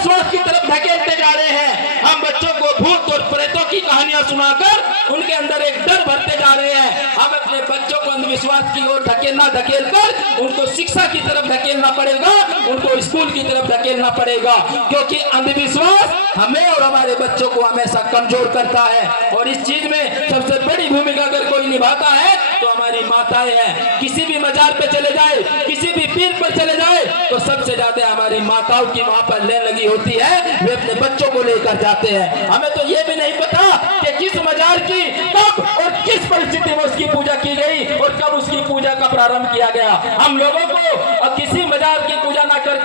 अंधविश्वास की तरफ धकेलते जा रहे हैं। हम बच्चों को भूत और प्रेतों की कहानियां सुनाकर उनके अंदर एक डर भरते जा रहे हैं। हम अपने बच्चों को अंधविश्वास की ओर धकेल कर उनको शिक्षा की तरफ धकेलना पड़ेगा, उनको स्कूल की तरफ धकेलना पड़ेगा, क्योंकि अंधविश्वास हमें और हमारे बच्चों को हमेशा कमजोर करता है। और इस चीज में सबसे बड़ी भूमिका अगर कोई निभाता है तो हमारी माताएं हैं। किसी भी मजार पे चले जाए, किसी भी पीर पर चले जाए, तो सबसे ज्यादा हमारी माताओं की वहां पर लेन लगी होती है, वे अपने बच्चों को लेकर जाते हैं। हमें तो ये भी नहीं पता कि किस मजार की कब और किस परिस्थिति में उसकी पूजा की गई और कब उसकी पूजा का प्रारंभ किया गया। हम लोगों को किसी मजार की पूजा ना कर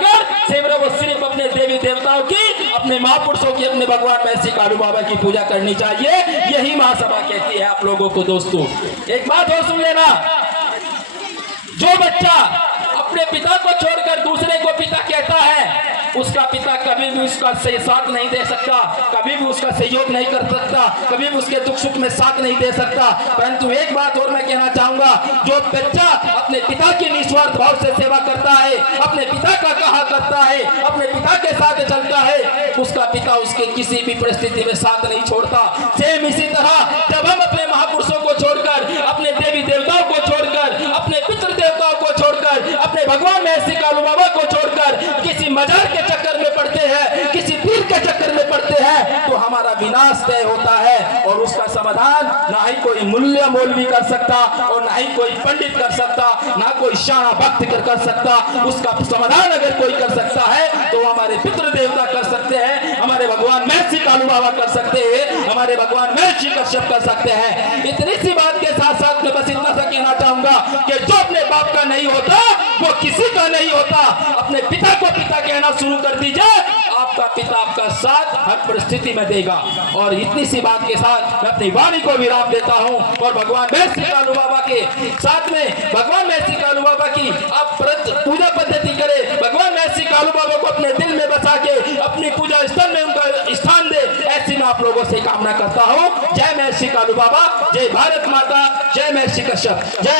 सिर्फ अपने देवी देवताओं की, अपने महापुरुषों की, अपने भगवान महर्षि कालू बाबा की पूजा करनी चाहिए। यही महासभा कहती है आप लोगों को। दोस्तों, एक बात और सुन लेना, जो बच्चा अपने पिता को छोड़कर दूसरे को पिता कहता है, उसका पिता कभी भी उसका साथ नहीं दे सकता, कभी भी उसका सहयोग नहीं कर सकता, कभी भी उसके दुख सुख में साथ नहीं दे सकता। परंतु एक बात और मैं कहना चाहूंगा, जो बच्चा अपने पिता की निस्वार्थ भाव से सेवा करता है, अपने पिता का कहा करता है, अपने पिता के साथ चलता है, उसका पिता उसके किसी भी परिस्थिति में साथ नहीं छोड़ता। सेम इसी तरह जब हम अपने महापुरुषों को छोड़कर, अपने देवी देवताओं को छोड़कर, अपने पितृ देवताओं को छोड़कर, अपने भगवान महर्षि कालू बाबा को छोड़कर किसी मजार के चक्कर में पड़ते हैं, किसी पीर के चक्कर में पड़ते हैं, तो हमारा विनाश तय होता है। और उसका समाधान ना ही कोई मूल्य मौलवी कर सकता और ना ही कोई पंडित कर सकता, ना कोई शाह भक्त कर सकता। उसका समाधान अगर कोई कर सकता है तो हमारे पितृ देवता कर सकते हैं, हमारे भगवान महर्षि कालू बाबा कर सकते हैं, हमारे भगवान महर्षि कश्यप कर सकते हैं। इतनी सी बात के साथ साथ मैं बस इतना सा कहना चाहूंगा कि जो अपने बाप का नहीं होता वो किसी का नहीं होता। अपने पिता को पिता कहना शुरू कर दीजिए, आपका पिता आपका साथ हर परिस्थिति में देगा। और इतनी सी बात के साथ मैं अपनी वाणी को विराम देता हूं और भगवान महर्षि कालू बाबा के साथ में भगवान महर्षि कालू बाबा की आप पूजा पद्धति करें, भगवान महर्षि कालू बाबा को अपने दिल में बसा के अपनी पूजा स्थल में उनका स्थान दे, ऐसी मैं आप लोगों से कामना करता हूं। जय महर्षि कालू बाबा, जय भारत माता, जय महर्षि कश्यप, जय।